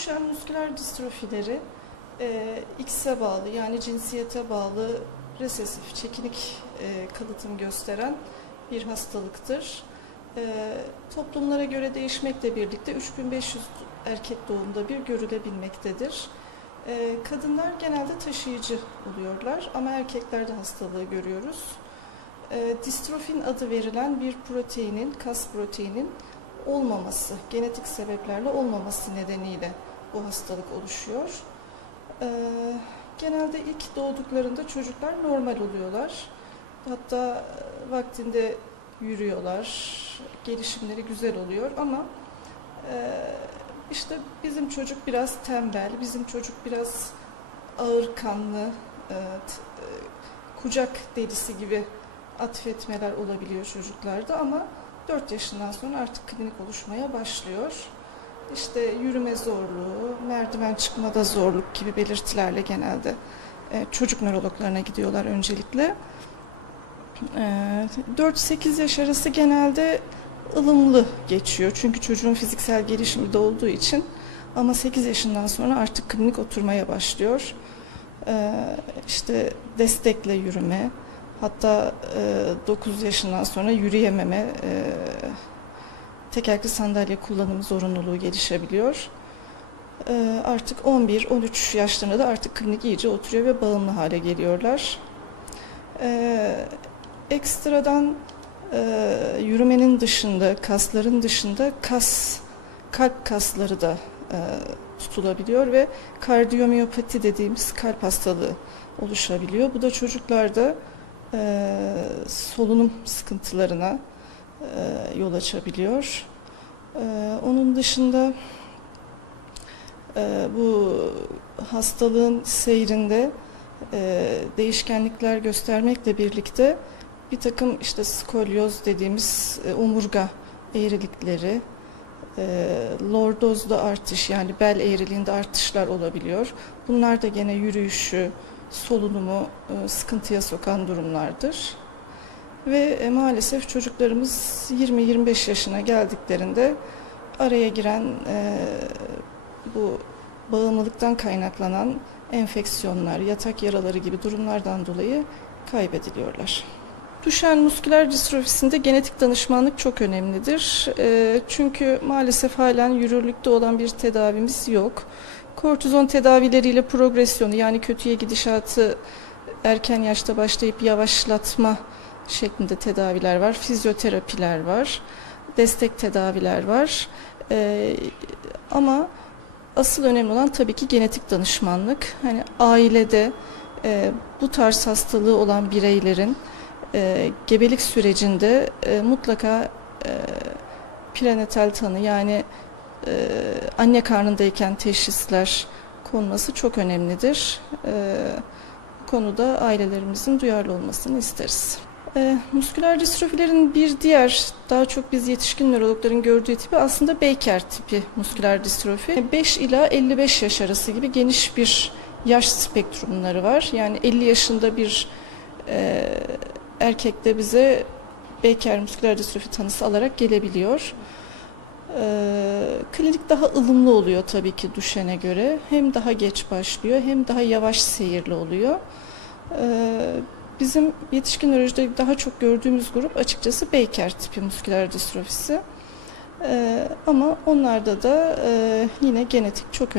Düşen musküler distrofileri e, X'e bağlı yani cinsiyete bağlı resesif, çekinik e, kalıtım gösteren bir hastalıktır. E, toplumlara göre değişmekle birlikte 3500 erkek doğumda bir görülebilmektedir. E, kadınlar genelde taşıyıcı oluyorlar ama erkeklerde hastalığı görüyoruz. E, distrofin adı verilen bir proteinin, kas proteinin olmaması, genetik sebeplerle olmaması nedeniyle bu hastalık oluşuyor. Ee, genelde ilk doğduklarında çocuklar normal oluyorlar. Hatta e, vaktinde yürüyorlar, gelişimleri güzel oluyor ama e, işte bizim çocuk biraz tembel, bizim çocuk biraz ağır kanlı, e, t- e, kucak delisi gibi atfetmeler olabiliyor çocuklarda ama 4 yaşından sonra artık klinik oluşmaya başlıyor. İşte yürüme zorluğu, merdiven çıkmada zorluk gibi belirtilerle genelde e, çocuk nörologlarına gidiyorlar öncelikle. E, 4-8 yaş arası genelde ılımlı geçiyor. Çünkü çocuğun fiziksel gelişimi de olduğu için ama 8 yaşından sonra artık klinik oturmaya başlıyor. E, işte destekle yürüme, Hatta e, 9 yaşından sonra yürüyememe, e, tekerlekli sandalye kullanımı zorunluluğu gelişebiliyor. E, artık 11-13 yaşlarında da artık klinik iyice oturuyor ve bağımlı hale geliyorlar. E, ekstradan e, yürümenin dışında, kasların dışında kas, kalp kasları da e, tutulabiliyor ve kardiyomiyopati dediğimiz kalp hastalığı oluşabiliyor. Bu da çocuklarda e, solunum sıkıntılarına e, yol açabiliyor. Onun dışında e, bu hastalığın seyrinde e, değişkenlikler göstermekle birlikte bir takım işte skolyoz dediğimiz e, omurga eğrilikleri, e, lordozda artış yani bel eğriliğinde artışlar olabiliyor. Bunlar da gene yürüyüşü, solunumu e, sıkıntıya sokan durumlardır. Ve maalesef çocuklarımız 20-25 yaşına geldiklerinde araya giren bu bağımlılıktan kaynaklanan enfeksiyonlar, yatak yaraları gibi durumlardan dolayı kaybediliyorlar. Düşen musküler distrofisinde genetik danışmanlık çok önemlidir. E, çünkü maalesef halen yürürlükte olan bir tedavimiz yok. Kortizon tedavileriyle progresyonu yani kötüye gidişatı erken yaşta başlayıp yavaşlatma şeklinde tedaviler var. Fizyoterapiler var. Destek tedaviler var. Ee, ama asıl önemli olan tabii ki genetik danışmanlık. Hani ailede e, bu tarz hastalığı olan bireylerin e, gebelik sürecinde e, mutlaka e, prenatal tanı yani e, anne karnındayken teşhisler konması çok önemlidir. E, konuda ailelerimizin duyarlı olmasını isteriz. E, musküler distrofilerin bir diğer, daha çok biz yetişkin nörologların gördüğü tipi aslında Baker tipi musküler distrofi. 5 ila 55 yaş arası gibi geniş bir yaş spektrumları var. Yani 50 yaşında bir e, erkekte bize Baker musküler distrofi tanısı alarak gelebiliyor. Ee, klinik daha ılımlı oluyor tabii ki düşene göre. Hem daha geç başlıyor hem daha yavaş seyirli oluyor. Ee, bizim yetişkin nörolojide daha çok gördüğümüz grup açıkçası Baker tipi musküler distrofisi. Ee, ama onlarda da e, yine genetik çok önemli.